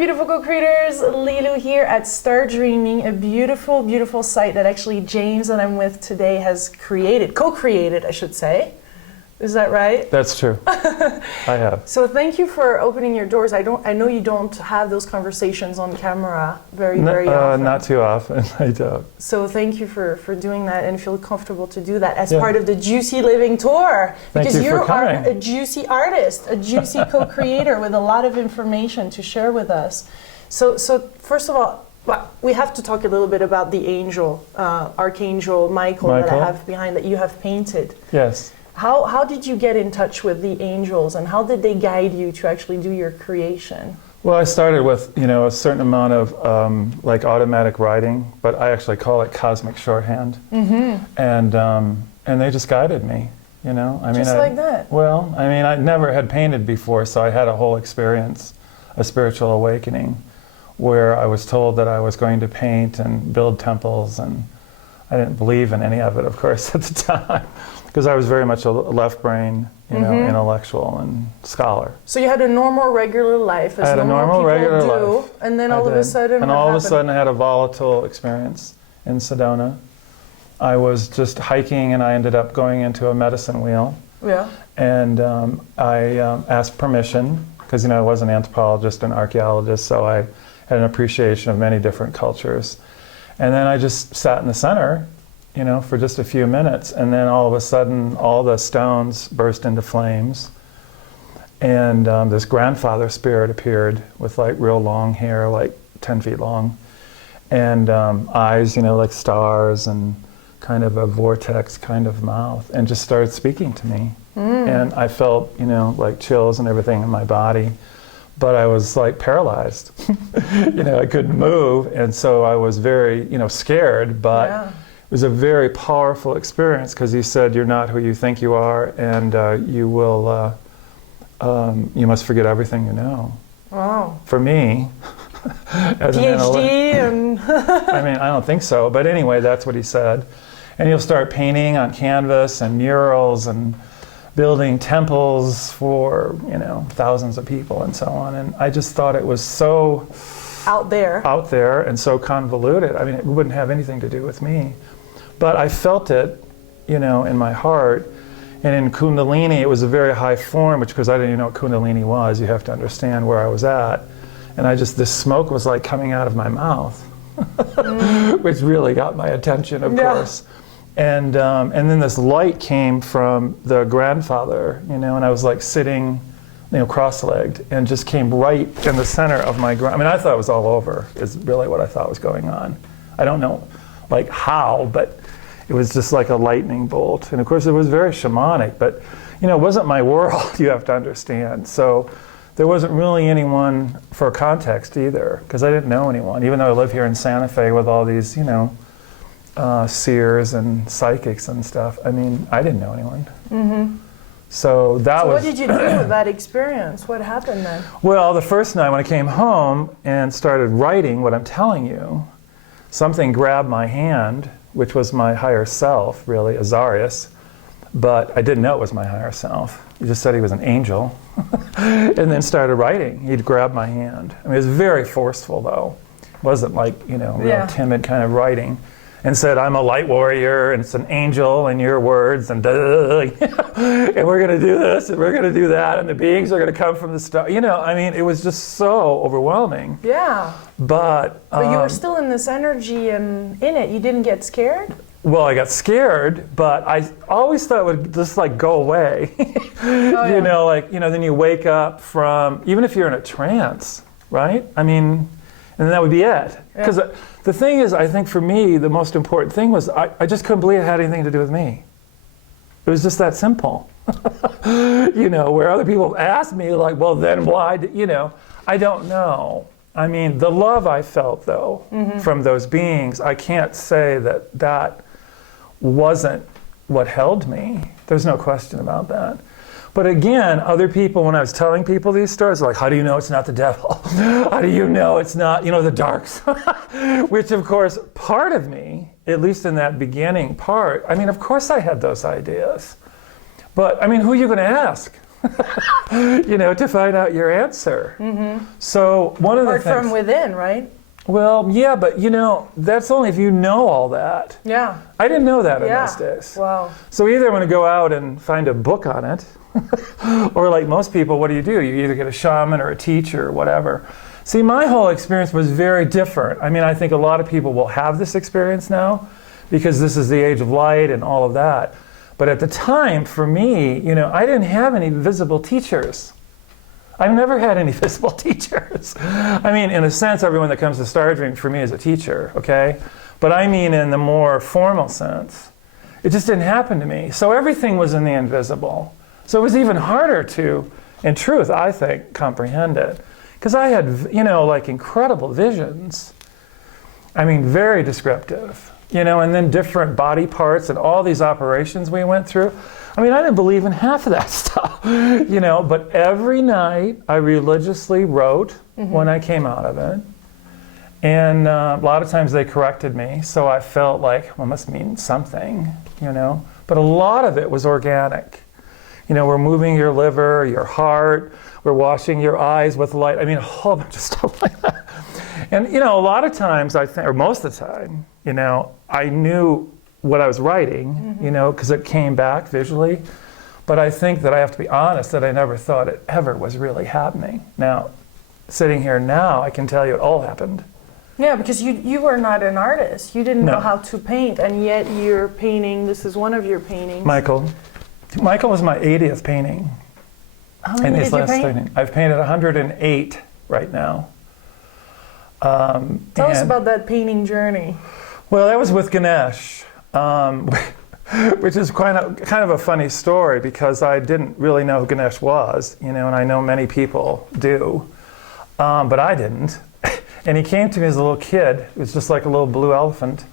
beautiful co-creators. Lilou here at Stardreaming, a beautiful, beautiful site that actually James that I'm with today has created, co-created, I should say. Is that right? That's true. I have. So thank you for opening your doors. I know you don't have those conversations on camera very often. Not too often, I don't. So thank you for doing that and feel comfortable to do that as part of the Juicy Living Tour. Thank you for coming. Are a juicy artist, a juicy co-creator with a lot of information to share with us. So first of all, we have to talk a little bit about the angel, Archangel Michael that I have behind that you have painted. Yes. How did you get in touch with the angels and how did they guide you to actually do your creation? Well, I started with, a certain amount of like automatic writing, but I actually call it cosmic shorthand. Mm-hmm. And they just guided me, Just like that? Well, I never had painted before, so I had a whole experience, a spiritual awakening, where I was told that I was going to paint and build temples, and I didn't believe in any of it, of course, at the time. Because I was very much a left brain, intellectual and scholar. So you had a normal, regular life, as normal people do, and then all of a sudden, and all of a sudden, I had a volatile experience in Sedona. I was just hiking, and I ended up going into a medicine wheel. Yeah. And I asked permission because I was an anthropologist and archaeologist, so I had an appreciation of many different cultures. And then I just sat in the center, for just a few minutes, and then all of a sudden all the stones burst into flames, and this grandfather spirit appeared with like real long hair, like 10 feet long, and eyes, like stars, and kind of a vortex kind of mouth, and just started speaking to me. And I felt, like chills and everything in my body, but I was like paralyzed. I couldn't move, and so I was very, scared, but it was a very powerful experience because he said, "You're not who you think you are, and you must forget everything you know." Wow. For me, as PhD and... I don't think so, but anyway, that's what he said. And you'll start painting on canvas and murals and building temples for, thousands of people and so on. And I just thought it was so... Out there and so convoluted. It wouldn't have anything to do with me. But I felt it, in my heart. And in Kundalini, it was a very high form, because I didn't even know what Kundalini was. You have to understand where I was at. And this smoke was like coming out of my mouth, which really got my attention, of course. And then this light came from the grandfather, and I was like sitting, cross-legged, and just came right in the center of my ground. I thought it was all over, is really what I thought was going on. I don't know, like how, but it was just like a lightning bolt. And of course it was very shamanic, but it wasn't my world, you have to understand. So there wasn't really anyone for context either, because I didn't know anyone, even though I live here in Santa Fe with all these, seers and psychics and stuff. I didn't know anyone. Mm-hmm. So what did you do with that experience? What happened then? Well, the first night when I came home and started writing what I'm telling you, something grabbed my hand, which was my higher self, really, Azarius, but I didn't know it was my higher self. He just said he was an angel, and then started writing. He'd grab my hand. It was very forceful, though. It wasn't like, real timid kind of writing. And said, "I'm a light warrior, and it's an angel in your words, and and we're going to do this, and we're going to do that, and the beings are going to come from the star." It was just so overwhelming. Yeah. But you were still in this energy and in it. You didn't get scared? Well, I got scared, but I always thought it would just like go away. Then you wake up from, even if you're in a trance, right? And then that would be it. Because the thing is, I think for me, the most important thing was I just couldn't believe it had anything to do with me. It was just that simple. Where other people ask me, like, well, then why, I don't know. The love I felt, though, from those beings, I can't say that wasn't what held me. There's no question about that. But again, other people, when I was telling people these stories, like, how do you know it's not the devil? How do you know it's not, the darks? Which, of course, part of me, at least in that beginning part, of course I had those ideas. But, who are you going to ask? to find out your answer. So one of the Apart things... from within, right? Well, yeah, but that's only if you know all that. Yeah. I didn't know that in those days. Wow. So either I'm going to go out and find a book on it, or like most people, what do? You either get a shaman or a teacher or whatever. See, my whole experience was very different. I mean, I think a lot of people will have this experience now because this is the age of light and all of that. But at the time, for me, I didn't have any visible teachers. I've never had any visible teachers. I mean, in a sense, everyone that comes to Stardreaming for me is a teacher, okay? But I mean in the more formal sense. It just didn't happen to me. So everything was in the invisible. So it was even harder to, in truth, I think, comprehend it. Because I had, like incredible visions. I mean, very descriptive. And then different body parts and all these operations we went through. I mean, I didn't believe in half of that stuff, but every night I religiously wrote when I came out of it. And a lot of times they corrected me, so I felt like, well, it must mean something, But a lot of it was organic. We're moving your liver, your heart, we're washing your eyes with light. I mean, a whole bunch of stuff like that. And, a lot of times, I think, or most of the time, I knew what I was writing, because it came back visually. But I think that I have to be honest that I never thought it ever was really happening. Now, sitting here now, I can tell you it all happened. Yeah, because you were not an artist. You didn't know how to paint, and yet you're painting. This is one of your paintings. Michael was my 80th painting. How many did you paint? I've painted 108 right now. Tell us about that painting journey. Well, that was with Ganesha, which is kind of a funny story because I didn't really know who Ganesha was, and I know many people do, but I didn't. And he came to me as a little kid. It was just like a little blue elephant.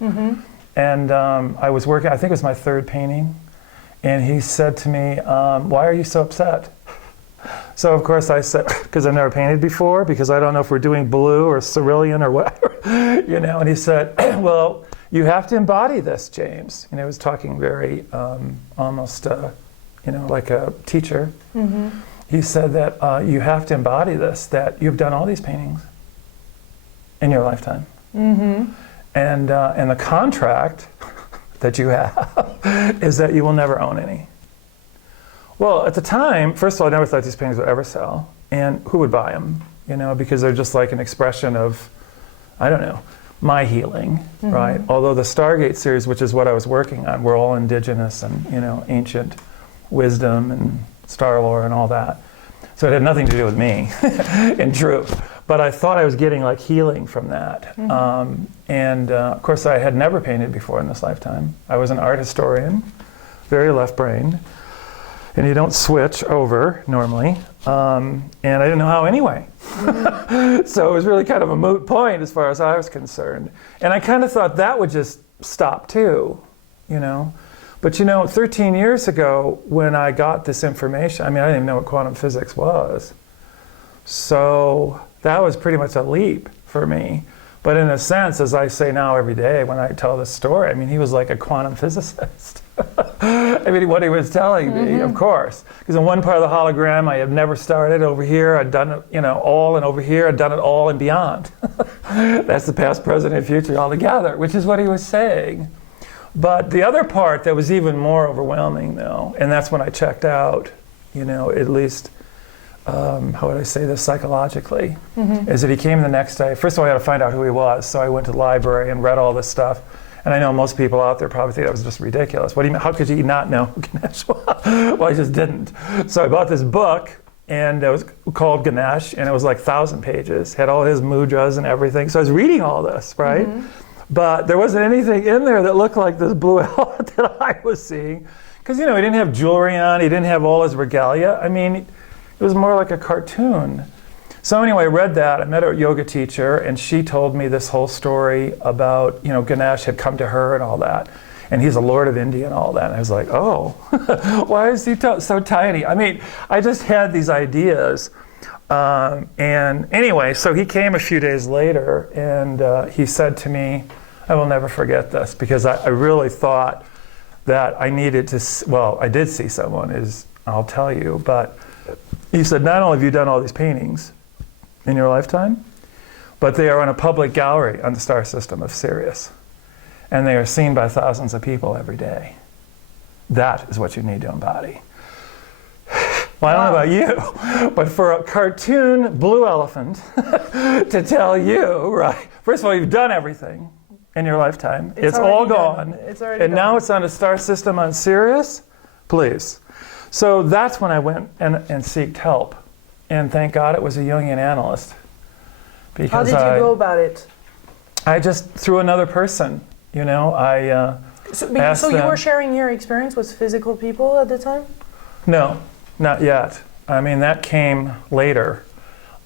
And I was working, I think it was my third painting, and he said to me, why are you so upset? So of course I said, because I've never painted before, because I don't know if we're doing blue or cerulean or whatever, and he said, well, you have to embody this, James. He was talking very almost, like a teacher. He said that you have to embody this, that you've done all these paintings in your lifetime. And the contract that you have is that you will never own any. Well, at the time, first of all, I never thought these paintings would ever sell. And who would buy them? Because they're just like an expression of, I don't know, my healing, right? Although the Stargate series, which is what I was working on, were all indigenous and, ancient wisdom and star lore and all that. So it had nothing to do with me, in truth. But I thought I was getting like healing from that. Of course, I had never painted before in this lifetime. I was an art historian, very left-brained. And you don't switch over normally. And I didn't know how anyway. So it was really kind of a moot point as far as I was concerned. And I kind of thought that would just stop too, But 13 years ago when I got this information, I didn't even know what quantum physics was. So that was pretty much a leap for me. But in a sense, as I say now every day when I tell this story, he was like a quantum physicist. What he was telling me, of course. Because in one part of the hologram, I had never started. Over here, I'd done it, all, and over here, I'd done it all and beyond. That's the past, present, and future all together, which is what he was saying. But the other part that was even more overwhelming, though, and that's when I checked out, at least, how would I say this psychologically, is that he came the next day. First of all, I had to find out who he was, so I went to the library and read all this stuff. And I know most people out there probably think that was just ridiculous. What do you mean? How could you not know who Ganesha was? Well, I just didn't. So I bought this book, and it was called Ganesha, and it was like 1,000 pages, had all his mudras and everything. So I was reading all this, right? But there wasn't anything in there that looked like this blue elephant that I was seeing. Because, he didn't have jewelry on, he didn't have all his regalia. It was more like a cartoon. So anyway, I read that. I met a yoga teacher, and she told me this whole story about, Ganesha had come to her and all that. And he's a lord of India and all that. And I was like, oh, why is he so tiny? I just had these ideas. And anyway, so he came a few days later, and he said to me, I will never forget this, because I really thought that I needed to, well, I did see someone, I'll tell you, but he said, not only have you done all these paintings in your lifetime, but they are on a public gallery on the star system of Sirius. And they are seen by thousands of people every day. That is what you need to embody. Well, I don't know about you, but for a cartoon blue elephant to tell you, right, first of all, you've done everything in your lifetime. It's all gone. It's already and gone. now it's on a star system on Sirius? Please. So that's when I went and sought help. And thank God it was a Jungian analyst. How did you go about it? I just, through another person, you know, So you were sharing your experience with physical people at the time? No, not yet. I mean, that came later.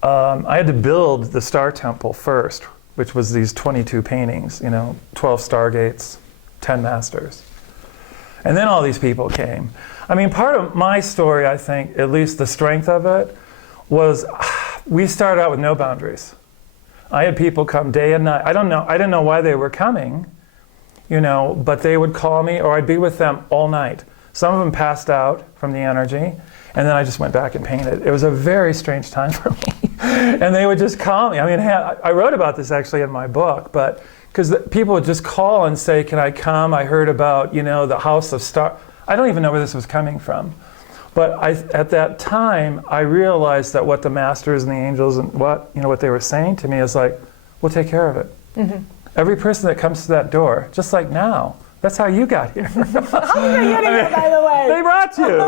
I had to build the Star Temple first, which was these 22 paintings, you know, 12 stargates, 10 masters. And then all these people came. I mean, part of my story, I think, at least the strength of it, was we started out with no boundaries. I had people come day and night. I didn't know why they were coming, you know, but they would call me or I'd be with them all night. Some of them passed out from the energy, and then I just went back and painted. It was a very strange time for me. And they would just call me. I mean, I wrote about this actually in my book, but because people would just call and say, can I come? I heard about, you know, the House of Star. I don't even know where this was coming from. But at that time, I realized that what the masters and the angels and what they were saying to me is like, we'll take care of it. Mm-hmm. Every person that comes to that door, just like now, that's how you got here. How are you getting here, by the way? They brought you.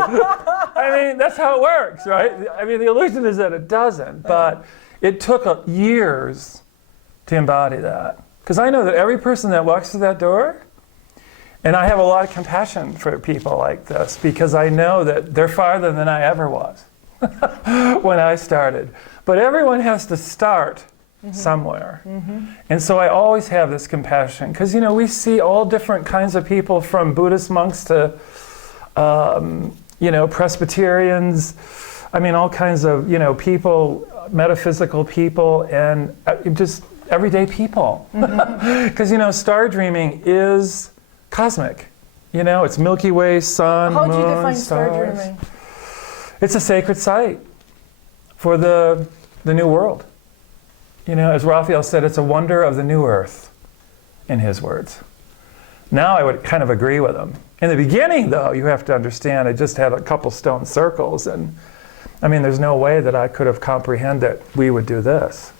I mean, that's how it works, right? I mean, the illusion is that it doesn't, but it took years to embody that. Because I know that every person that walks through that door, and I have a lot of compassion for people like this because I know that they're farther than I ever was when I started. But everyone has to start somewhere. Mm-hmm. And so I always have this compassion because, you know, we see all different kinds of people from Buddhist monks to, you know, Presbyterians. I mean, all kinds of, you know, people, metaphysical people, and just everyday people. Because, you know, Stardreaming is cosmic. You know, it's Milky Way, sun, moon, stars. How do you define Stardreaming? It's a sacred site for the new world. You know, as Raphael said, it's a wonder of the new earth, in his words. Now I would kind of agree with him. In the beginning, though, you have to understand, I just had a couple stone circles, and I mean, there's no way that I could have comprehended that we would do this.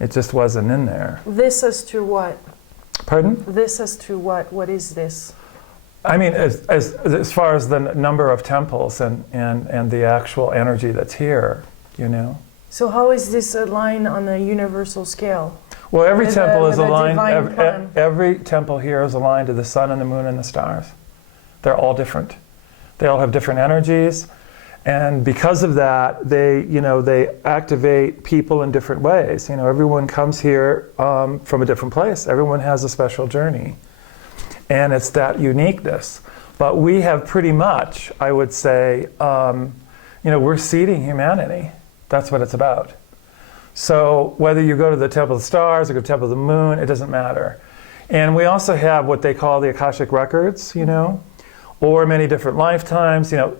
It just wasn't in there. This as to what? Pardon? This as to what? What is this? I mean, as far as the number of temples and the actual energy that's here, you know. So how is this aligned on a universal scale? Well, every temple is with a aligned. divine plan? Every temple here is aligned to the sun and the moon and the stars. They're all different. They all have different energies, and because of that, they activate people in different ways. You know, everyone comes here from a different place. Everyone has a special journey, and it's that uniqueness. But we have pretty much, I would say, we're seeding humanity. That's what it's about. So whether you go to the Temple of the Stars or go to the Temple of the Moon, it doesn't matter. And we also have what they call the Akashic Records, you know, or many different lifetimes, you know,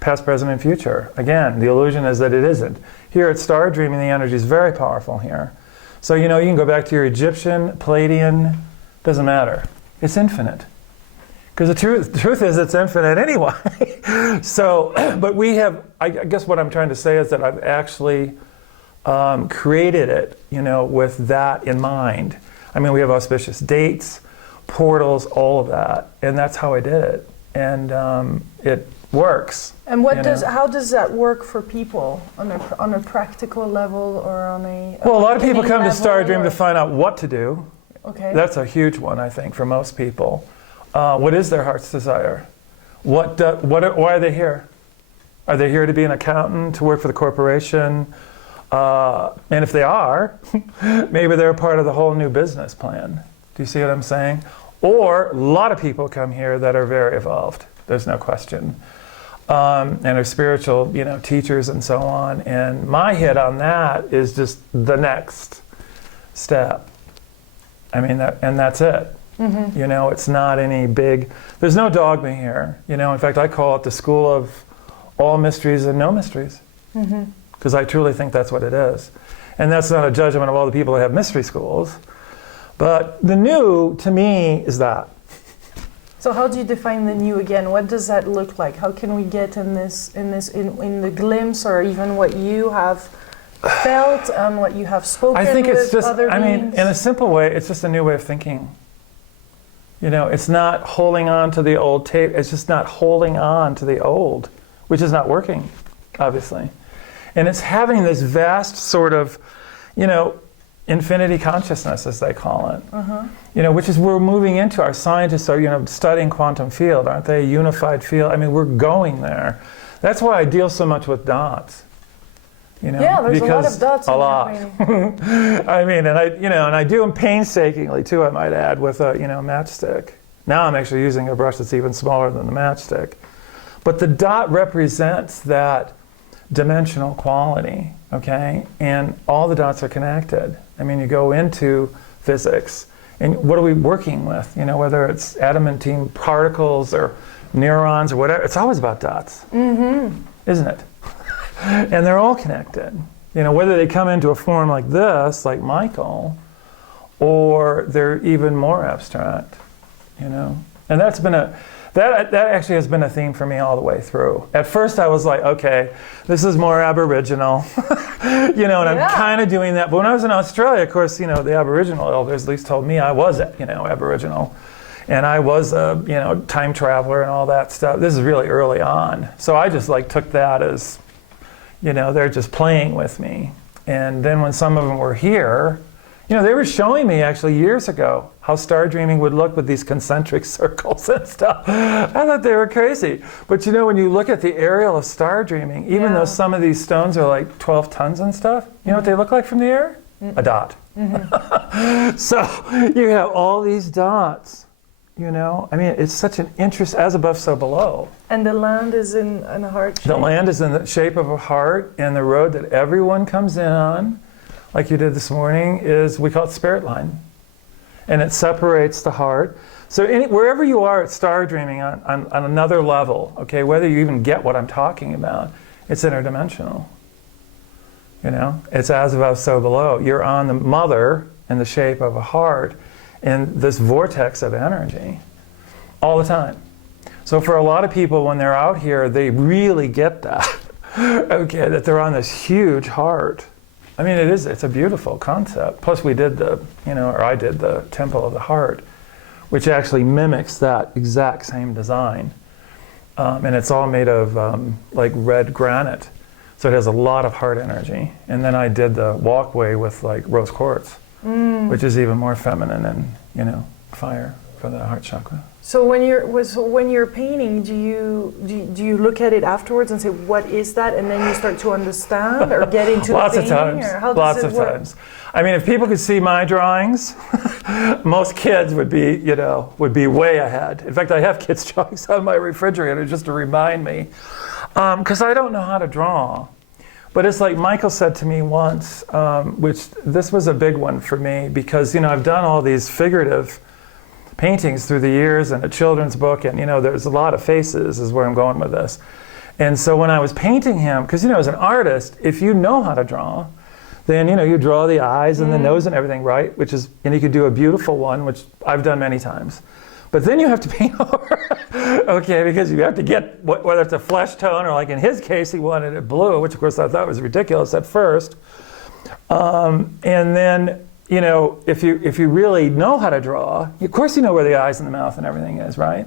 past, present, and future. Again, the illusion is that it isn't. Here at Stardreaming, the energy is very powerful here. So, you know, you can go back to your Egyptian, Palladian, doesn't matter. It's infinite. Because the truth is it's infinite anyway. So, but we have, I guess what I'm trying to say is that I've actually created it, you know, with that in mind. I mean, we have auspicious dates, portals, all of that, and that's how I did it. And it works. And how does that work for people on a practical level or on a well, a lot of people come to Stardream or? to find out what to do. Okay. That's a huge one, I think, for most people. What is their heart's desire? Why are they here? Are they here to be an accountant, to work for the corporation? And if they are, maybe they're part of the whole new business plan. Do you see what I'm saying? Or a lot of people come here that are very evolved. There's no question. And are spiritual, you know, teachers and so on. And my hit on that is just the next step. I mean, that's it. Mm-hmm. You know, it's not any big, there's no dogma here. You know, in fact, I call it the school of all mysteries and no mysteries. Because I truly think that's what it is. And that's not a judgment of all the people that have mystery schools. But the new, to me, is that. So how do you define the new again? What does that look like? How can we get in the glimpse, or even what you have felt and what you have spoken I think it's with just, other I mean, beings? in a simple way, it's just a new way of thinking. You know, it's not holding on to the old tape. It's just not holding on to the old, which is not working, obviously. And it's having this vast sort of, you know, infinity consciousness, as they call it. You know, which is we're moving into. Our scientists are, you know, studying quantum field, aren't they? Unified field. I mean, we're going there. That's why I deal so much with dots. You know, yeah, there's because a lot of dots. A lot. I mean, and I do them painstakingly too, I might add, with a, you know, matchstick. Now I'm actually using a brush that's even smaller than the matchstick. But the dot represents that dimensional quality, okay? And all the dots are connected. I mean, you go into physics, and what are we working with? You know, whether it's adamantine particles or neurons or whatever, it's always about dots, isn't it? And they're all connected. You know, whether they come into a form like this, like Michael, or they're even more abstract, you know? And that's been that actually has been a theme for me all the way through. At first I was like, okay, this is more Aboriginal, you know, and I'm kind of doing that. But when I was in Australia, of course, you know, the Aboriginal elders at least told me I was, you know, Aboriginal. And I was a, you know, time traveler and all that stuff. This is really early on. So I just like took that as, you know, they're just playing with me. And then when some of them were here, you know, they were showing me actually years ago how star dreaming would look with these concentric circles and stuff. I thought they were crazy. But you know, when you look at the aerial of star dreaming, even though some of these stones are like 12 tons and stuff, you know what they look like from the air? A dot. So you have all these dots, you know? I mean, it's such an interest, as above, so below. And the land is in a heart shape? The land is in the shape of a heart, and the road that everyone comes in on, like you did this morning, is, we call it spirit line. And it separates the heart. So wherever you are at star dreaming on another level, okay, whether you even get what I'm talking about, it's interdimensional. You know, it's as above, so below. You're on the mother in the shape of a heart in this vortex of energy all the time. So for a lot of people, when they're out here, they really get that, okay, that they're on this huge heart. I mean, it's a beautiful concept. Plus we did I did the Temple of the Heart, which actually mimics that exact same design. And it's all made of like red granite. So it has a lot of heart energy. And then I did the walkway with like rose quartz, which is even more feminine and, you know, fire for the heart chakra. So when you're painting, do you look at it afterwards and say, what is that? And then you start to understand or get into the painting? Lots of times. I mean, if people could see my drawings, most kids would be way ahead. In fact, I have kids' drawings on my refrigerator just to remind me, because I don't know how to draw. But it's like Michael said to me once, which this was a big one for me, because, you know, I've done all these figurative paintings through the years and a children's book, and, you know, there's a lot of faces is where I'm going with this. And so when I was painting him, because, you know, as an artist, if you know how to draw, then, you know, you draw the eyes and the nose and everything, right? And you could do a beautiful one, which I've done many times. But then you have to paint over, okay, because you have to get, whether it's a flesh tone or, like in his case, he wanted it blue, which of course I thought was ridiculous at first. And then, you know, if you really know how to draw, of course you know where the eyes and the mouth and everything is, right?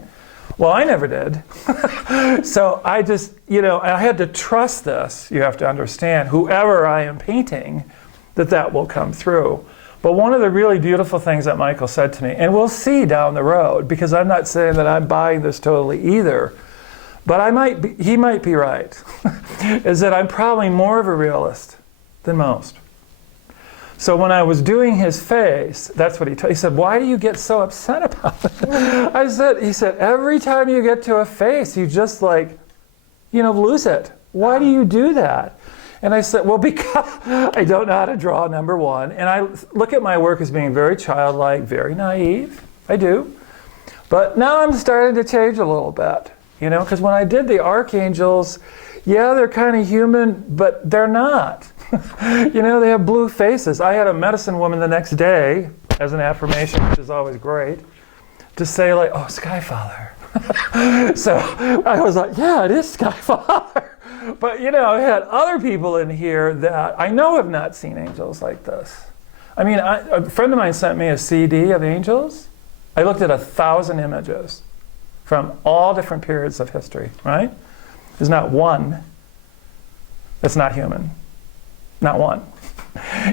Well, I never did. So I just, you know, I had to trust this, you have to understand, whoever I am painting, that will come through. But one of the really beautiful things that Michael said to me, and we'll see down the road, because I'm not saying that I'm buying this totally either, but he might be right, is that I'm probably more of a realist than most. So when I was doing his face, that's what he said, why do you get so upset about it? He said, every time you get to a face, you just like, you know, lose it. Why do you do that? And I said, well, because I don't know how to draw, number one. And I look at my work as being very childlike, very naive. I do. But now I'm starting to change a little bit. you know, because when I did the archangels, yeah, they're kind of human, but they're not. You know, they have blue faces. I had a medicine woman the next day, as an affirmation, which is always great, to say like, oh, Skyfather. So I was like, yeah, it is Skyfather. But, you know, I had other people in here that I know have not seen angels like this. I mean, a friend of mine sent me a CD of angels. I looked at 1,000 images from all different periods of history, right? There's not one that's not human. Not one.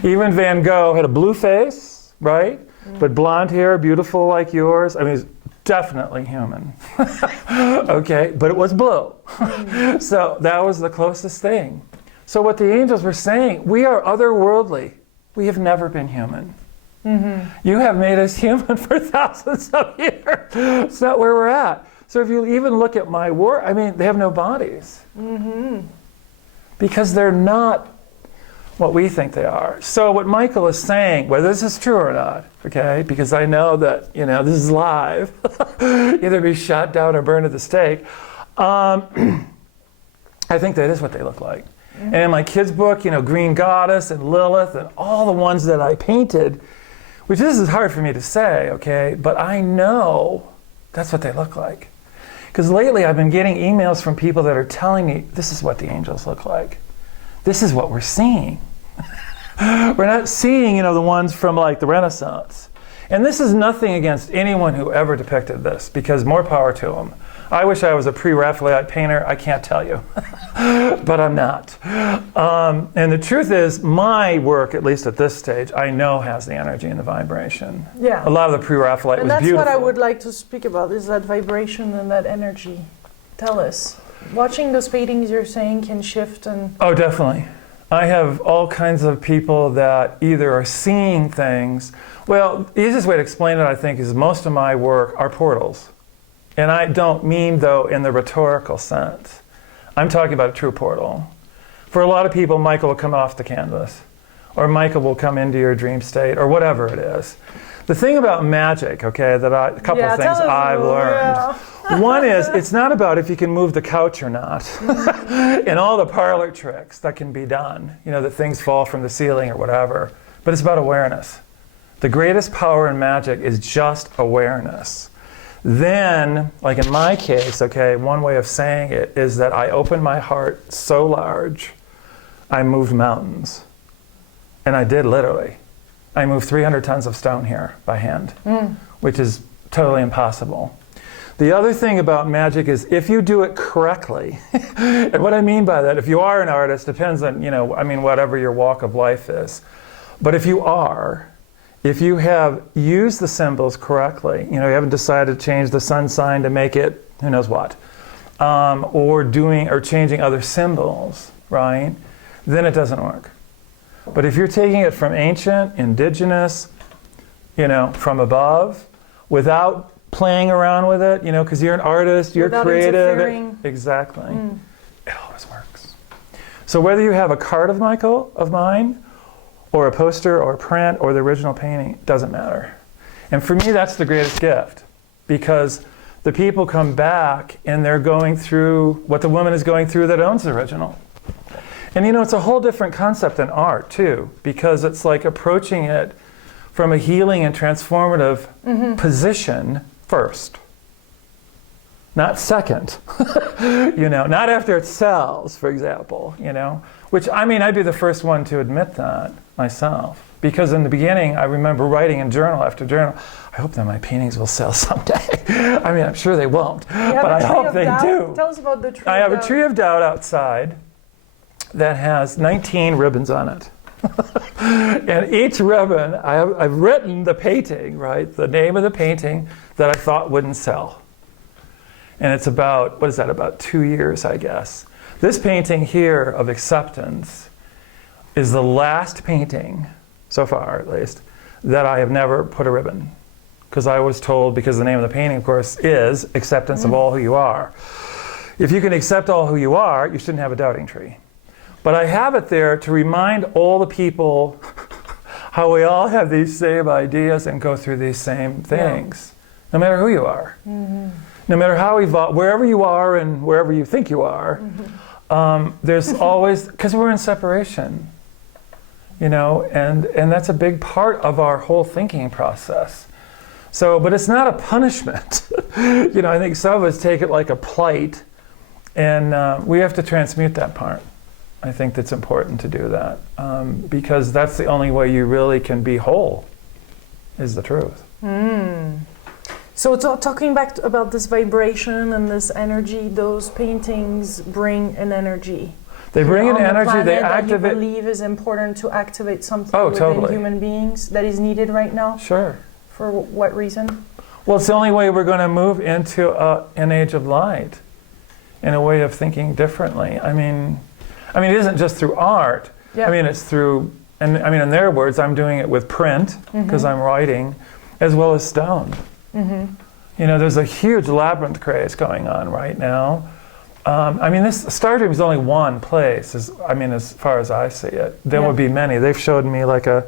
Even Van Gogh had a blue face, right? But blonde hair, beautiful like yours. I mean, he's definitely human. Okay, but it was blue. So that was the closest thing. So what the angels were saying, we are otherworldly. We have never been human. You have made us human for thousands of years. It's not where we're at. So if you even look at my work, I mean, they have no bodies. Because they're not what we think they are. So what Michael is saying, whether this is true or not, okay, because I know that, you know, this is live, either be shot down or burned at the stake, I think that is what they look like. And in my kids' book, you know, Green Goddess and Lilith and all the ones that I painted, which this is hard for me to say, okay, but I know that's what they look like. Because lately I've been getting emails from people that are telling me, this is what the angels look like. This is what we're seeing. We're not seeing, you know, the ones from like the Renaissance. And this is nothing against anyone who ever depicted this, because more power to them. I wish I was a pre-Raphaelite painter. I can't tell you, but I'm not. And the truth is, my work, at least at this stage, I know has the energy and the vibration. Yeah. A lot of the pre-Raphaelite was beautiful. And that's what I would like to speak about, is that vibration and that energy. Tell us. Watching those paintings, you're saying, can shift and... Oh, definitely. I have all kinds of people that either are seeing things. Well, the easiest way to explain it, I think, is most of my work are portals. And I don't mean, though, in the rhetorical sense. I'm talking about a true portal. For a lot of people, Michael will come off the canvas, or Michael will come into your dream state, or whatever it is. The thing about magic, okay, that a couple of things I've learned. Yeah. One is, it's not about if you can move the couch or not, and all the parlor tricks that can be done, you know, that things fall from the ceiling or whatever, but it's about awareness. The greatest power in magic is just awareness. Then, like in my case, okay, one way of saying it is that I opened my heart so large, I moved mountains. And I did, literally. I moved 300 tons of stone here by hand, which is totally impossible. The other thing about magic is if you do it correctly, and what I mean by that, if you are an artist, depends on, you know, I mean, whatever your walk of life is. But if you have used the symbols correctly, you know, you haven't decided to change the sun sign to make it who knows what, or changing other symbols, right, then it doesn't work. But if you're taking it from ancient, indigenous, you know, from above, without playing around with it, you know, because you're an artist, you're without creative. Exactly. It always works. So whether you have a card of mine, or a poster, or a print, or the original painting, doesn't matter. And for me, that's the greatest gift, because the people come back and they're going through what the woman is going through that owns the original. And you know, it's a whole different concept in art too, because it's like approaching it from a healing and transformative position first. Not second, you know, not after it sells, for example, you know, which, I mean, I'd be the first one to admit that myself, because in the beginning, I remember writing in journal after journal, I hope that my paintings will sell someday. I mean, I'm sure they won't, but I hope they do. Tell us about the tree of doubt. I have a tree of doubt outside that has 19 ribbons on it. And each ribbon, I've written the painting, right, the name of the painting that I thought wouldn't sell. And it's about, what is that, about 2 years, I guess. This painting here of acceptance is the last painting, so far at least, that I have never put a ribbon. Because I was told, because the name of the painting, of course, is acceptance of all who you are. If you can accept all who you are, you shouldn't have a doubting tree. But I have it there to remind all the people how we all have these same ideas and go through these same things, no matter who you are. no matter how evolved, wherever you are and wherever you think you are, there's always, because we're in separation, you know, and that's a big part of our whole thinking process. So, but it's not a punishment. You know, I think some of us take it like a plight, and we have to transmute that part. I think that's important to do that, because that's the only way you really can be whole, is the truth. So talking back about this vibration and this energy, those paintings bring an energy. They bring an energy, they activate. That you believe is important to activate something within totally. human beings that is needed right now? Sure. For what reason? Well, it's the only way we're going to move into an age of light, in a way of thinking differently. I mean, it isn't just through art. Yeah. I mean, it's through, and I mean, in their words, I'm doing it with print, because I'm writing, as well as stone. You know, there's a huge labyrinth craze going on right now. I mean, this Stardreaming is only one place, as far as I see it. There would be many. They've showed me like a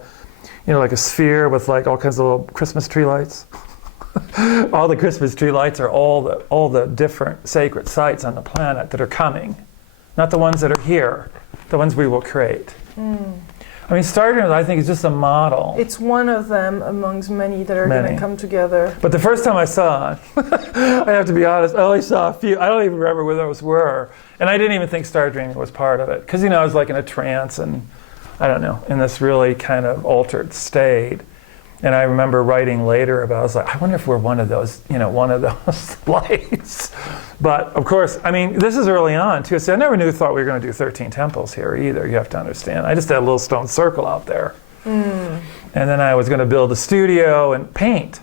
sphere with like all kinds of little Christmas tree lights. All the Christmas tree lights are all the different sacred sites on the planet that are coming. Not the ones that are here, the ones we will create. I mean, Stardreaming, I think, is just a model. It's one of them amongst many that are going to come together. But the first time I saw it, I have to be honest, I only saw a few. I don't even remember where those were. And I didn't even think Stardreaming was part of it. Because, you know, I was like in a trance and, I don't know, in this really kind of altered state. And I remember writing later about, I was like, I wonder if we're one of those lights. But of course, I mean, this is early on too. See, I never thought we were going to do 13 temples here either, you have to understand. I just had a little stone circle out there. And then I was going to build a studio and paint.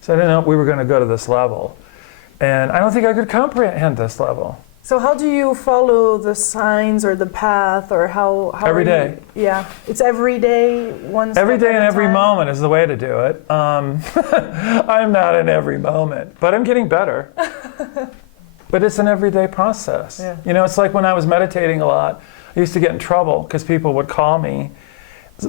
So I didn't know we were going to go to this level. And I don't think I could comprehend this level. So how do you follow the signs or the path, or how every day. Yeah, it's every day, one step every day at and a every time? moment is the way to do it. I'm not in every moment, but I'm getting better. But it's an everyday process. Yeah. You know, it's like when I was meditating a lot, I used to get in trouble because people would call me,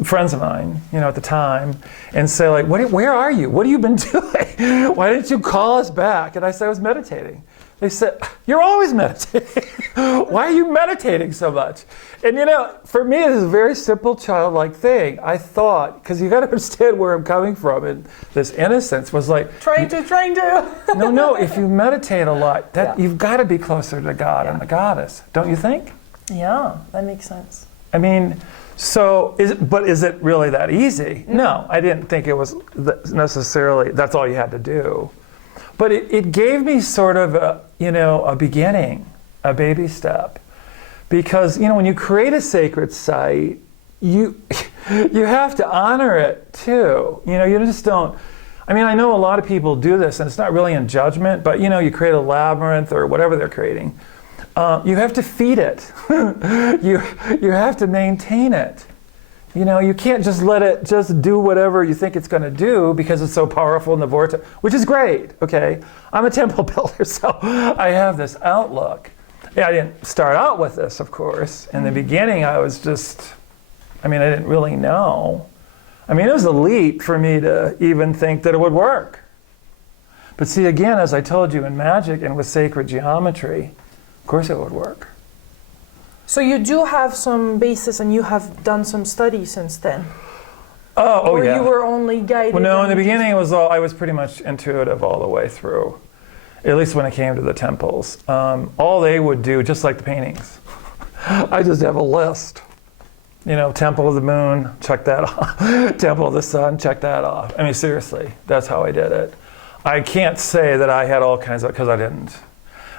friends of mine, you know, at the time, and say like, where are you? What have you been doing? Why didn't you call us back? And I said, I was meditating. They said, you're always meditating. Why are you meditating so much? And you know, for me, it's a very simple childlike thing. I thought, because you got to understand where I'm coming from, and this innocence was like... Trying to. No, if you meditate a lot, you've got to be closer to God and the goddess, don't you think? Yeah, that makes sense. I mean, so, is it really that easy? No, I didn't think it was necessarily, that's all you had to do. But it gave me sort of a beginning, a baby step. Because, you know, when you create a sacred site, you have to honor it too. You know, you just don't, I mean, I know a lot of people do this and it's not really in judgment, but you know, you create a labyrinth or whatever they're creating. You have to feed it. You have to maintain it. You know, you can't just let it just do whatever you think it's going to do because it's so powerful in the vortex, which is great, okay? I'm a temple builder, so I have this outlook. Yeah, I didn't start out with this, of course. In the beginning, I was just, I didn't really know. It was a leap for me to even think that it would work. But see, again, as I told you, in magic and with sacred geometry, of course it would work. So you do have some basis, and you have done some study since then. Or you were only guided? Well, no, in the beginning I was pretty much intuitive all the way through, at least when it came to the temples. All they would do, just like the paintings, I just have a list. You know, Temple of the Moon, check that off. Temple of the Sun, check that off. Seriously, that's how I did it. I can't say that I had all kinds of, because I didn't.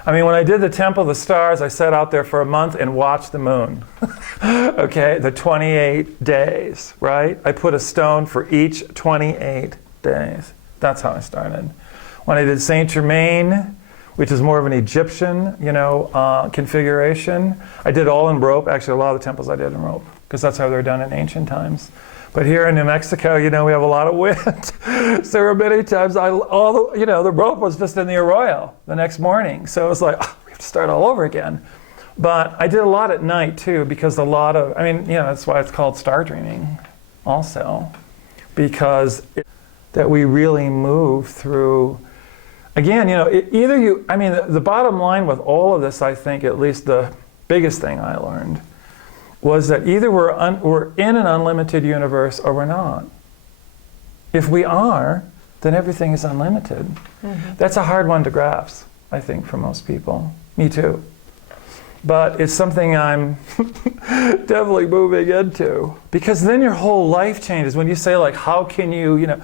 When I did the Temple of the Stars, I sat out there for a month and watched the moon. Okay, the 28 days, right? I put a stone for each 28 days. That's how I started. When I did Saint Germain, which is more of an Egyptian, configuration, I did all in rope. Actually, a lot of the temples I did in rope, because that's how they were done in ancient times. But here in New Mexico, we have a lot of wind. So there were many times the rope was just in the arroyo the next morning. So it was like, we have to start all over again. But I did a lot at night too, because that's why it's called Stardreaming also. Because that we really move through again, either you, I mean, the bottom line with all of this, I think, at least the biggest thing I learned, was that either we're in an unlimited universe or we're not. If we are, then everything is unlimited. Mm-hmm. That's a hard one to grasp, I think, for most people. Me too. But it's something I'm definitely moving into. Because then your whole life changes. When you say, like, how can you,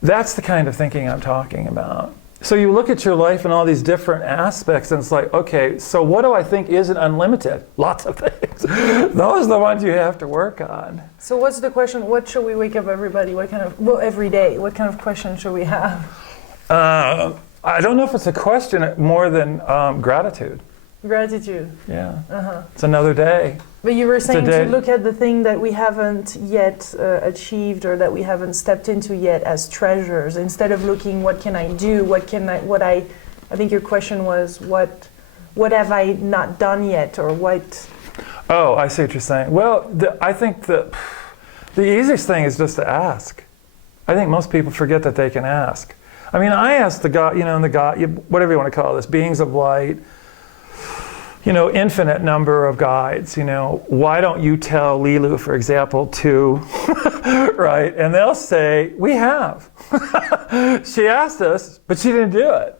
that's the kind of thinking I'm talking about. So you look at your life in all these different aspects, and it's like, okay, so what do I think isn't unlimited? Lots of things. Those are the ones you have to work on. So what's the question? What should we wake up everybody? Every day, what kind of question should we have? I don't know if it's a question more than gratitude. Gratitude. Yeah. Uh-huh. It's another day. But you were saying to look at the thing that we haven't yet achieved or that we haven't stepped into yet as treasures, instead of looking, what can I do? I think your question was, what have I not done yet, or what? Oh, I see what you're saying. Well, I think the easiest thing is just to ask. I think most people forget that they can ask. I mean, I asked the God, whatever you want to call this, beings of light, infinite number of guides, why don't you tell Lilou, for example, to, right? And they'll say, we have. She asked us, but she didn't do it.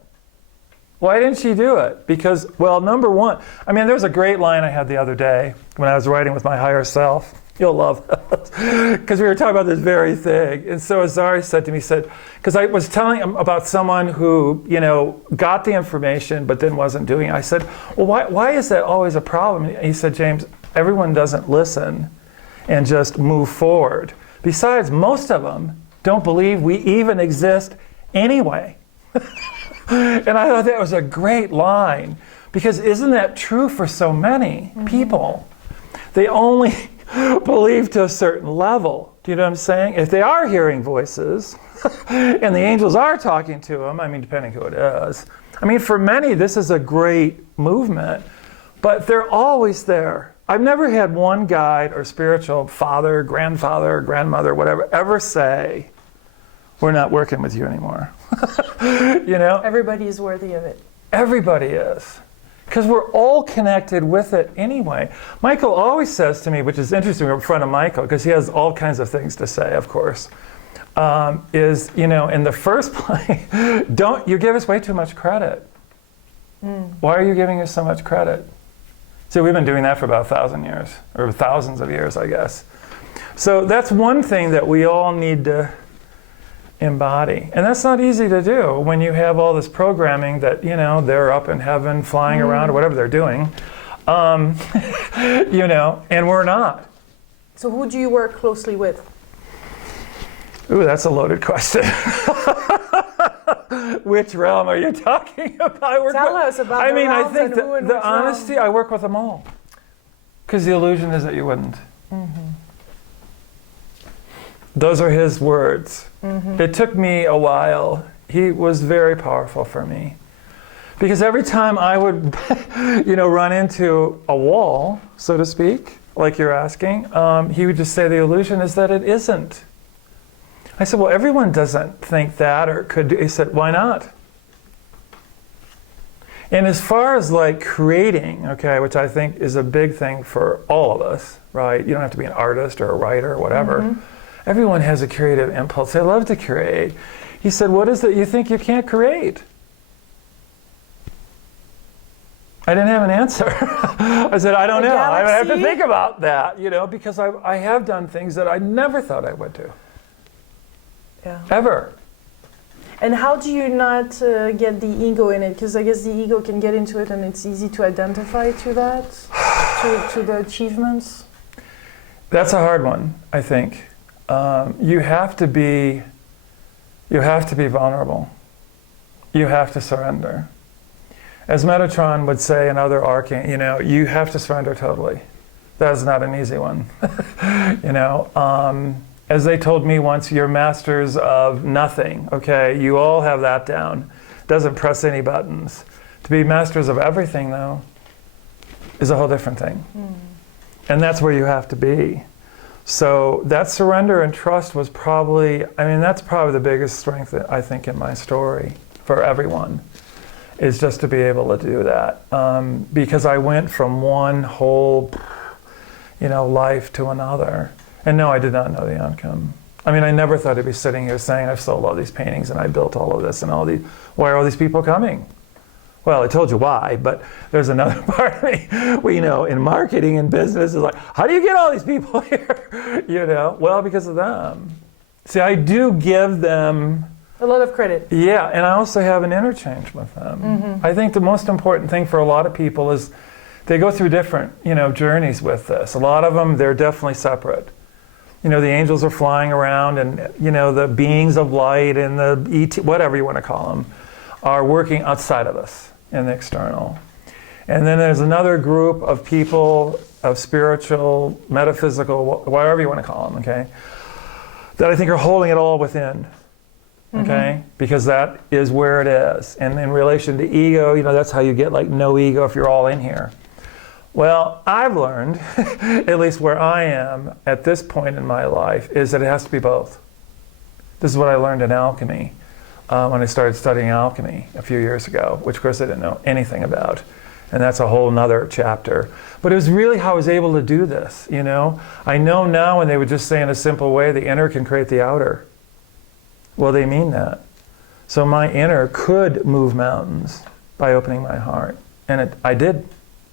Why didn't she do it? Because, well, number one, I mean, there's a great line I had the other day when I was writing with my higher self. You'll love this. Because we were talking about this very thing. And so Azari said to me, because I was telling him about someone who, got the information but then wasn't doing it. I said, well, why is that always a problem? And he said, James, everyone doesn't listen and just move forward. Besides, most of them don't believe we even exist anyway. And I thought that was a great line, because isn't that true for so many people? They only believe to a certain level. Do you know what I'm saying? If they are hearing voices and the angels are talking to them, I mean, depending who it is. I mean, for many, this is a great movement, but they're always there. I've never had one guide or spiritual father, grandfather, grandmother, whatever, ever say, we're not working with you anymore. Everybody is worthy of it. Everybody is. Because we're all connected with it anyway. Michael always says to me, which is interesting, we're in front of Michael, because he has all kinds of things to say, of course, is, in the first place, you give us way too much credit. Why are you giving us so much credit? See, we've been doing that for about 1,000 years, or thousands of years, I guess. So that's one thing that we all need to embody. And that's not easy to do when you have all this programming that, they're up in heaven, flying around, or whatever they're doing, and we're not. So who do you work closely with? Ooh, that's a loaded question. Which realm are you talking about? Tell us about the realms. I think the honesty, I work with them all. Because the illusion is that you wouldn't. Mm-hmm. Those are his words. Mm-hmm. It took me a while. He was very powerful for me. Because every time I would, run into a wall, so to speak, like you're asking, he would just say the illusion is that it isn't. I said, well, everyone doesn't think that or could do. He said, why not? And as far as like creating, okay, which I think is a big thing for all of us, right? You don't have to be an artist or a writer or whatever. Mm-hmm. Everyone has a creative impulse. They love to create. He said, what is it you think you can't create? I didn't have an answer. I said, I don't know. I have to think about that, because I have done things that I never thought I would do. Yeah. Ever. And how do you not get the ego in it? Because I guess the ego can get into it and it's easy to identify to that, to the achievements. That's a hard one, I think. You have to be vulnerable. You have to surrender. As Metatron would say, another archangel, you have to surrender totally. That is not an easy one. As they told me once, you're masters of nothing, okay? You all have that down. Doesn't press any buttons. To be masters of everything, though, is a whole different thing. And that's where you have to be. So that surrender and trust was that's probably the biggest strength, I think, in my story. for everyone, is just to be able to do that. Because I went from one whole, life to another. And no, I did not know the outcome. I mean, I never thought I'd be sitting here saying I've sold all these paintings and I built all of this and why are all these people coming? Well, I told you why, but there's another part of me. Well, in marketing and business, is like, how do you get all these people here? Well, because of them. See, I do give them a lot of credit. Yeah, and I also have an interchange with them. I think the most important thing for a lot of people is they go through different, journeys with this. A lot of them, they're definitely separate. The angels are flying around and, the beings of light and the ET, whatever you want to call them, are working outside of us in the external. And then there's another group of people of spiritual, metaphysical, whatever you want to call them, okay, that I think are holding it all within, okay, because that is where it is. And in relation to ego, that's how you get like no ego if you're all in here. Well, I've learned, at least where I am at this point in my life, is that it has to be both. This is what I learned in alchemy when I started studying alchemy a few years ago, which of course I didn't know anything about. And that's a whole nother chapter. But it was really how I was able to do this, I know now when they would just say in a simple way, the inner can create the outer. Well, they mean that. So my inner could move mountains by opening my heart. And I did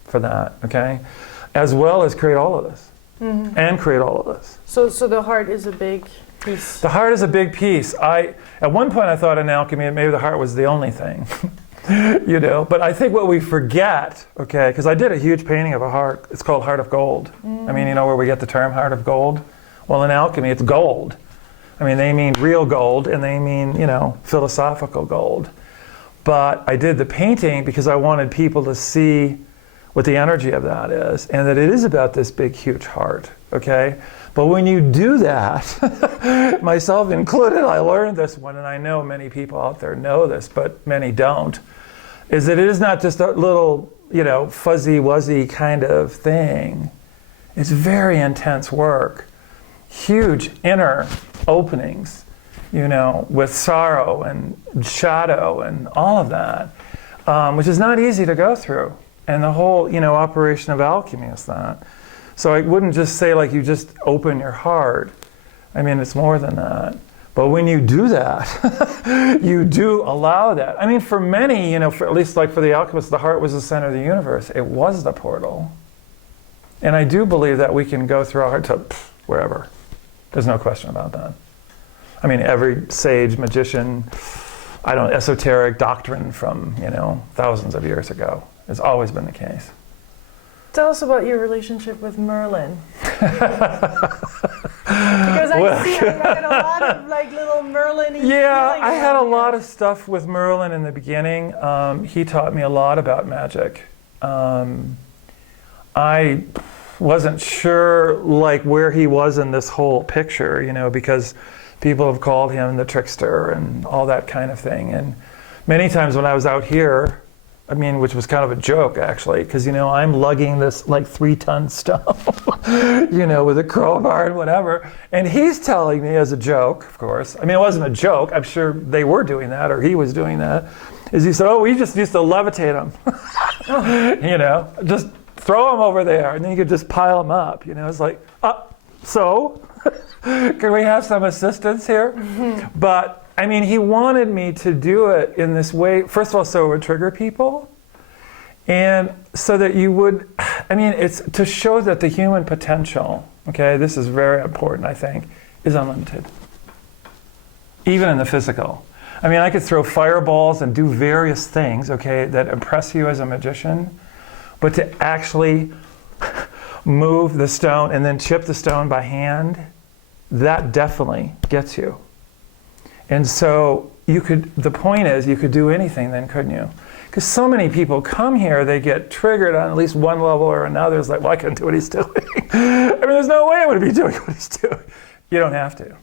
for that, okay? As well as create all of this. And create all of this. So the heart is a big piece. The heart is a big piece. At one point I thought in alchemy maybe the heart was the only thing. But I think what we forget, okay, because I did a huge painting of a heart. It's called Heart of Gold. I mean, where we get the term Heart of Gold? Well, in alchemy, it's gold. I mean, they mean real gold, and they mean, philosophical gold. But I did the painting because I wanted people to see what the energy of that is, and that it is about this big, huge heart, okay? But when you do that, myself included, I learned this one, and I know many people out there know this, but many don't, is that it is not just a little, fuzzy-wuzzy kind of thing. It's very intense work. Huge inner openings, with sorrow and shadow and all of that, which is not easy to go through. And the whole, operation of alchemy is that. So I wouldn't just say like you just open your heart. I mean, it's more than that. But when you do that, you do allow that. I mean, for many, for at least like for the alchemists, the heart was the center of the universe. It was the portal. And I do believe that we can go through our heart to wherever. There's no question about that. I mean, every sage, magician, esoteric doctrine from, thousands of years ago has always been the case. Tell us about your relationship with Merlin. Because I see I read a lot of like little Merlin-y. Yeah, I had a lot of stuff with Merlin in the beginning. He taught me a lot about magic. I wasn't sure like where he was in this whole picture, because people have called him the trickster and all that kind of thing. And many times when I was out here, which was kind of a joke actually, because I'm lugging this like 3-ton stone, with a crowbar and whatever, and he's telling me as a joke, of course. It wasn't a joke. I'm sure they were doing that, or he was doing that. Is he said, "Oh, we just used to levitate them, just throw them over there, and then you could just pile them up." It's like, so can we have some assistance here? But he wanted me to do it in this way, first of all, so it would trigger people, and so that you would, it's to show that the human potential, okay, this is very important, I think, is unlimited. Even in the physical. I could throw fireballs and do various things, okay, that impress you as a magician, but to actually move the stone and then chip the stone by hand, that definitely gets you. And so the point is, you could do anything then, couldn't you? Because so many people come here, they get triggered on at least one level or another. It's like, well, I couldn't do what he's doing. There's no way I would be doing what he's doing. You don't have to.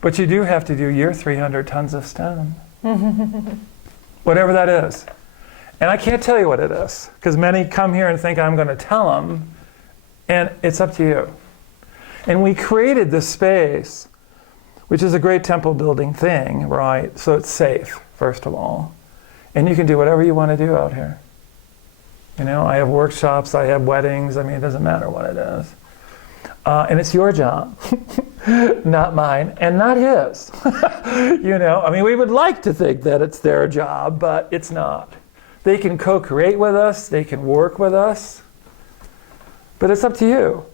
But you do have to do your 300 tons of stone. Whatever that is. And I can't tell you what it is, because many come here and think I'm going to tell them, and it's up to you. And we created this space, which is a great temple building thing, right? So it's safe, first of all. And you can do whatever you want to do out here. You know, I have workshops, I have weddings, I mean, it doesn't matter what it is. And it's your job, not mine, and not his. You know, I mean, we would like to think that it's their job, but it's not. They can co-create with us, they can work with us, but it's up to you.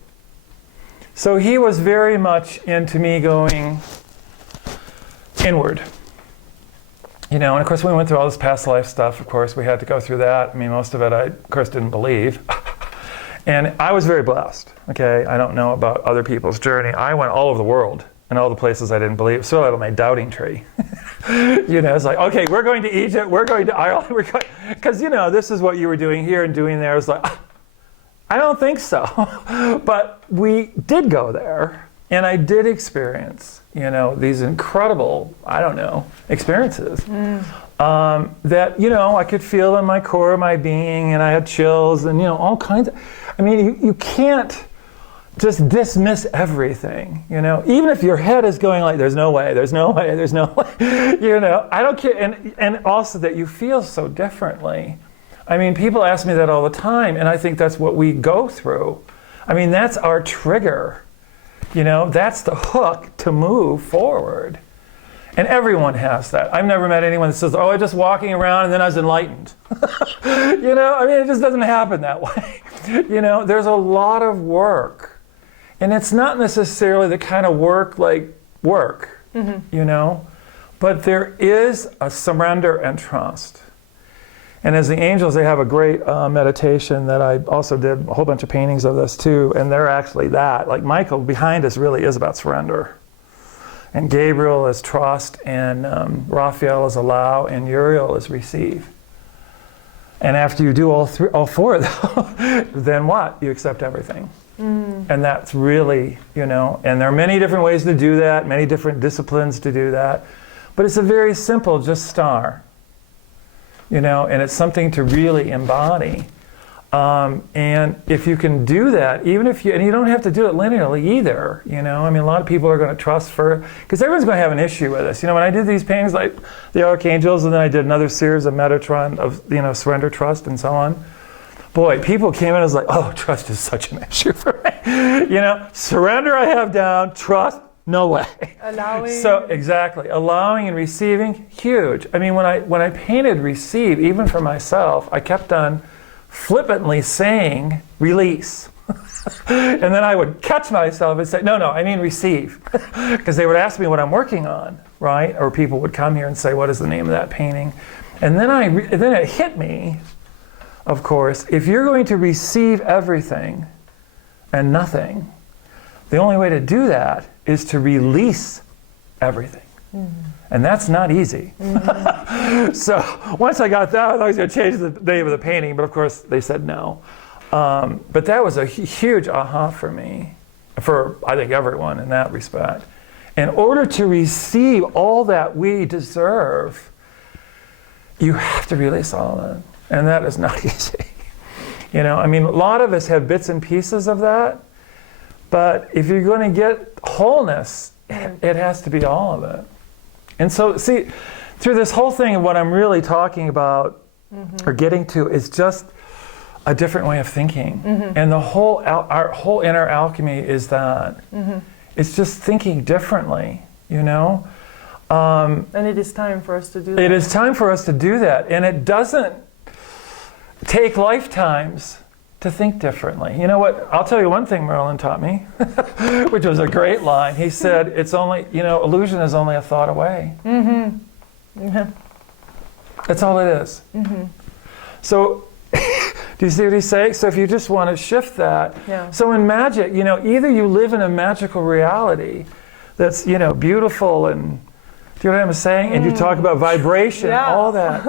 So he was very much into me going inward. You know, and of course we went through all this past life stuff, of course, we had to go through that. I mean, most of it I, of course, didn't believe. And I was very blessed, okay? I don't know about other people's journey. I went all over the world and all the places I didn't believe. So I had my doubting tree. You know, it's like, okay, we're going to Egypt, we're going to Ireland, we're going, because, you know, this is what you were doing here and doing there. It's like, I don't think so. But we did go there, and I did experience, you know, these incredible, I don't know, experiences. That, you know, I could feel in my core, my being, and I had chills and, you know, all kinds of, I mean, you can't just dismiss everything, you know, even if your head is going like, there's no way, there's no way, there's no way, you know, I don't care, and also that you feel so differently. I mean, people ask me that all the time, and I think that's what we go through. I mean, that's our trigger, you know, that's the hook to move forward. And everyone has that. I've never met anyone that says, oh, I'm just walking around and then I was enlightened. You know, I mean, it just doesn't happen that way. You know, there's a lot of work. And it's not necessarily the kind of work like work, you know, but there is a surrender and trust. And as the angels, they have a great meditation that I also did a whole bunch of paintings of this too. And they're actually that. Like Michael behind us really is about surrender. And Gabriel is trust, and Raphael is allow, and Uriel is receive. And after you do all four of them, then what? You accept everything. And that's really, you know, and there are many different ways to do that, many different disciplines to do that. But it's a very simple, just star. You know, and it's something to really embody. And if you can do that, even if you, and you don't have to do it linearly either, you know, I mean, a lot of people are going to trust for, because everyone's going to have an issue with this. You know, when I did these paintings like the archangels, and then I did another series of Metatron of, you know, surrender, trust, and so on. Boy, people came in and was like, oh, trust is such an issue for me. You know, surrender I have down, trust, no way. Allowing. So exactly, allowing and receiving, huge. I mean, when I painted receive, even for myself, I kept on flippantly saying release. And then I would catch myself and say, no, I mean receive. Because they would ask me what I'm working on, right? Or people would come here and say, what is the name of that painting? And then it hit me, of course, if you're going to receive everything and nothing, the only way to do that is to release everything. And that's not easy. So once I got that, I thought I was going to change the name of the painting, but of course they said no. But that was a huge aha for me, for I think everyone in that respect. In order to receive all that we deserve, you have to release all of it. And that is not easy. You know, I mean, a lot of us have bits and pieces of that, but if you're going to get wholeness, it has to be all of it. And so, see, through this whole thing, what I'm really talking about or getting to is just a different way of thinking. And the whole, our whole inner alchemy is that. It's just thinking differently, you know? And it is time for us to do that. It is time for us to do that. And it doesn't take lifetimes to think differently. You know what? I'll tell you one thing Merlin taught me, which was a great line. He said, it's only, you know, illusion is only a thought away. That's all it is. So, do you see what he's saying? So if you just want to shift that. So in magic, you know, either you live in a magical reality that's, you know, beautiful and, do you know what I'm saying? And you talk about vibration, all that,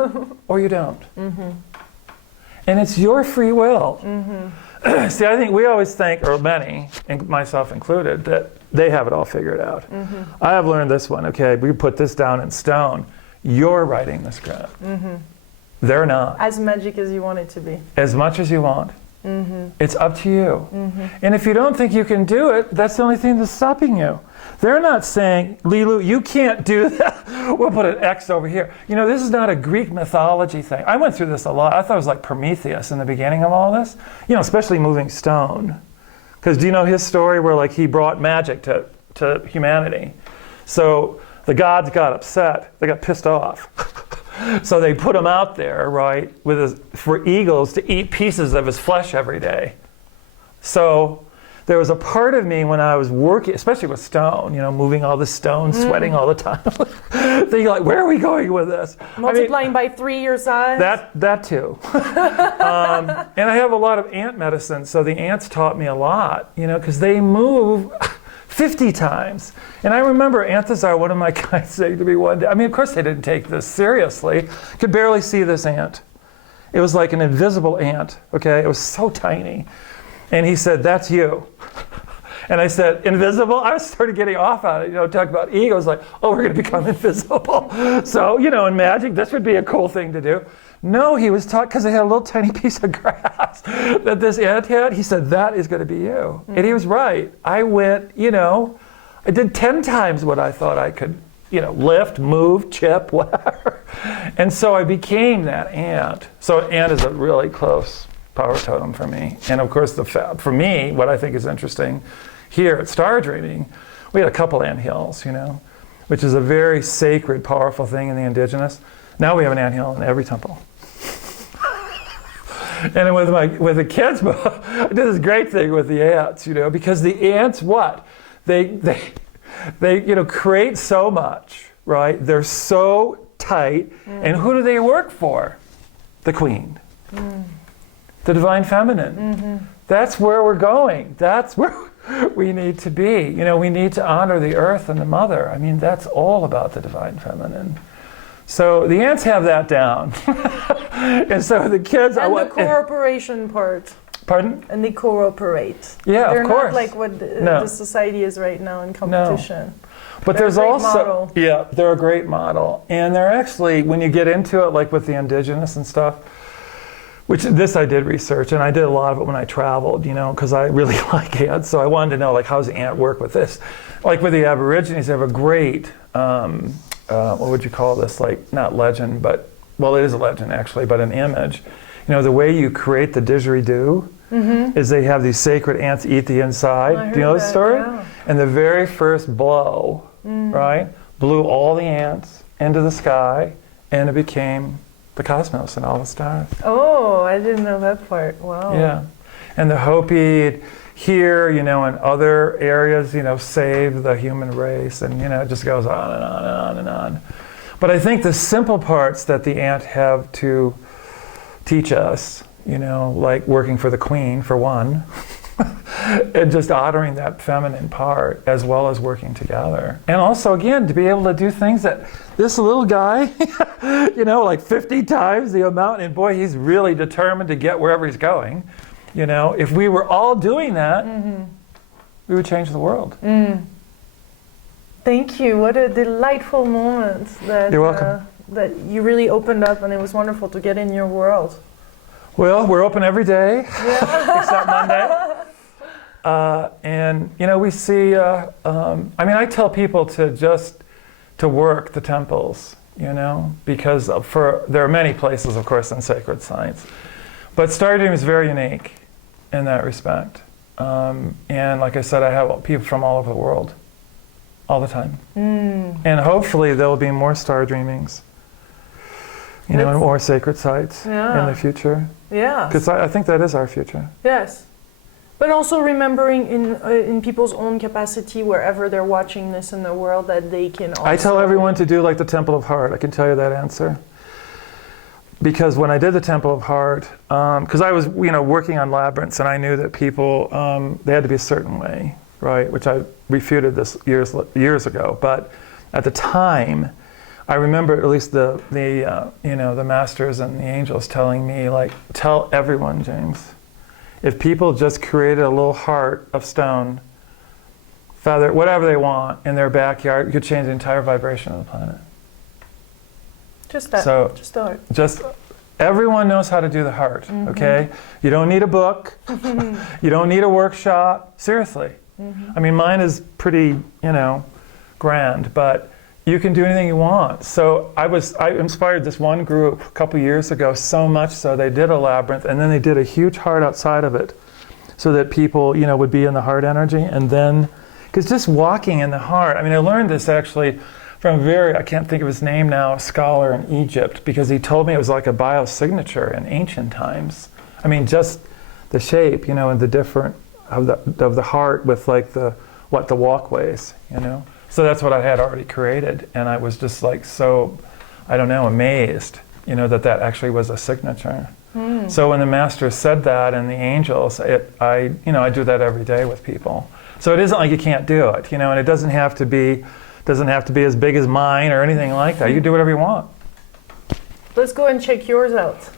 or you don't. And it's your free will. See, I think we always think, or many, and myself included, that they have it all figured out. I have learned this one, okay, we put this down in stone. You're writing the script. They're not. As magic as you want it to be. As much as you want. It's up to you. And if you don't think you can do it, that's the only thing that's stopping you. They're not saying, Lilou, you can't do that. we'll put an X over here. You know, this is not a Greek mythology thing. I went through this a lot. I thought it was like Prometheus in the beginning of all this, you know, especially moving stone. Because do you know his story where like he brought magic to humanity? So the gods got upset. They got pissed off. So they put him out there, right, for eagles to eat pieces of his flesh every day. So there was a part of me when I was working, especially with stone, you know, moving all the stone, sweating all the time, thinking like, where are we going with this? Multiplying by 3 your size? That too. And I have a lot of ant medicine, so the ants taught me a lot, you know, because they move 50 times. And I remember Anthazar, one of my guys, saying to me one day, I mean, of course they didn't take this seriously. Could barely see this ant. It was like an invisible ant, okay? It was so tiny. And he said, that's you. And I said, invisible? I started getting off on it, you know, talk about ego. I was like, oh, we're going to become invisible. So, you know, in magic, this would be a cool thing to do. No, he was taught, because they had a little tiny piece of grass that this ant had. He said, that is going to be you. And he was right. I went, you know, I did 10 times what I thought I could, you know, lift, move, chip, whatever. And so I became that ant. So ant is a really close power totem for me. And of course, for me, what I think is interesting here at Stardreaming, we had a couple anthills, you know, which is a very sacred, powerful thing in the indigenous. Now we have an anthill in every temple. And with the kids, I did this great thing with the ants, you know, because the ants, what? They you know, create so much, right? They're so tight. And who do they work for? The queen. The divine feminine. That's where we're going. That's where we need to be. You know, we need to honor the earth and the mother. I mean, that's all about the divine feminine. So the ants have that down. And so the kids... And the cooperation part. Pardon? And they cooperate. Yeah, They're of course. not like what the society is right now in competition. No. But there's also... Model. Yeah, they're a great model. And they're actually, when you get into it, like with the indigenous and stuff, which this I did research, and I did a lot of it when I traveled, you know, because I really like ants. So I wanted to know, like, how does the ant work with this? Like with the Aborigines, they have a great, what would you call this? Like, not legend, but, well, it is a legend actually, but an image. You know, the way you create the didgeridoo is they have these sacred ants eat the inside. Do you know the story? Yeah. And the very first blow, right, blew all the ants into the sky, and it became the cosmos and all the stars. Oh, I didn't know that part. Wow. Yeah. And the Hopi here, you know, in other areas, you know, save the human race, and, you know, it just goes on and on and on and on. But I think the simple parts that the ant have to teach us, you know, like working for the queen, for one, and just honoring that feminine part, as well as working together. And also, again, to be able to do things that this little guy, you know, like 50 times the amount, and boy, he's really determined to get wherever he's going. You know, if we were all doing that, we would change the world. Thank you. What a delightful moment that, you're welcome. That you really opened up, and it was wonderful to get in your world. Well, we're open every day, except Monday. And, you know, we see, I mean, I tell people to work the temples, you know, because there are many places, of course, in sacred science. But Stardreaming is very unique in that respect. And like I said, I have people from all over the world, all the time. And hopefully there will be more Stardreamings, you know, and more sacred sites in the future. Yeah. Because I think that is our future. Yes. But also remembering in people's own capacity, wherever they're watching this in the world, that they can also... I tell everyone to do like the Temple of Heart. I can tell you that answer. Because when I did the Temple of Heart, because I was, you know, working on labyrinths, and I knew that people, they had to be a certain way, right? Which I refuted this years ago. But at the time, I remember at least the you know, the masters and the angels telling me, like, tell everyone, James, if people just created a little heart of stone, feather, whatever they want in their backyard, you could change the entire vibration of the planet. Just that. So just the heart. Just everyone knows how to do the heart. Okay, you don't need a book. You don't need a workshop. Seriously. I mean, mine is pretty, you know, grand, but you can do anything you want. So I inspired this one group a couple years ago, so much so they did a labyrinth, and then they did a huge heart outside of it, so that people, you know, would be in the heart energy. And then, because just walking in the heart, I mean, I learned this actually from I can't think of his name now, a scholar in Egypt, because he told me it was like a biosignature in ancient times. I mean, just the shape, you know, and the different of the heart with like the walkways, you know. So that's what I had already created, and I was just like so, I don't know, amazed, you know, that actually was a signature. So when the master said that and the angels, I do that every day with people. So it isn't like you can't do it, you know, and it doesn't have to be as big as mine or anything like that. You can do whatever you want. Let's go and check yours out.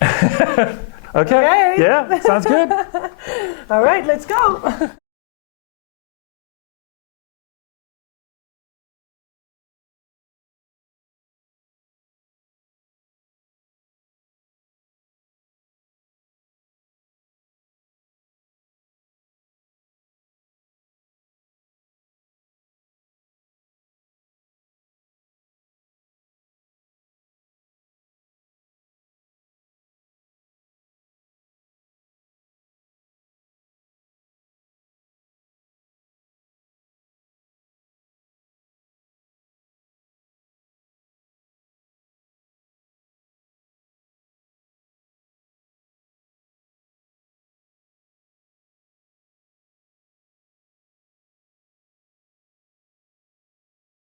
Okay. Yeah, sounds good. All right, let's go.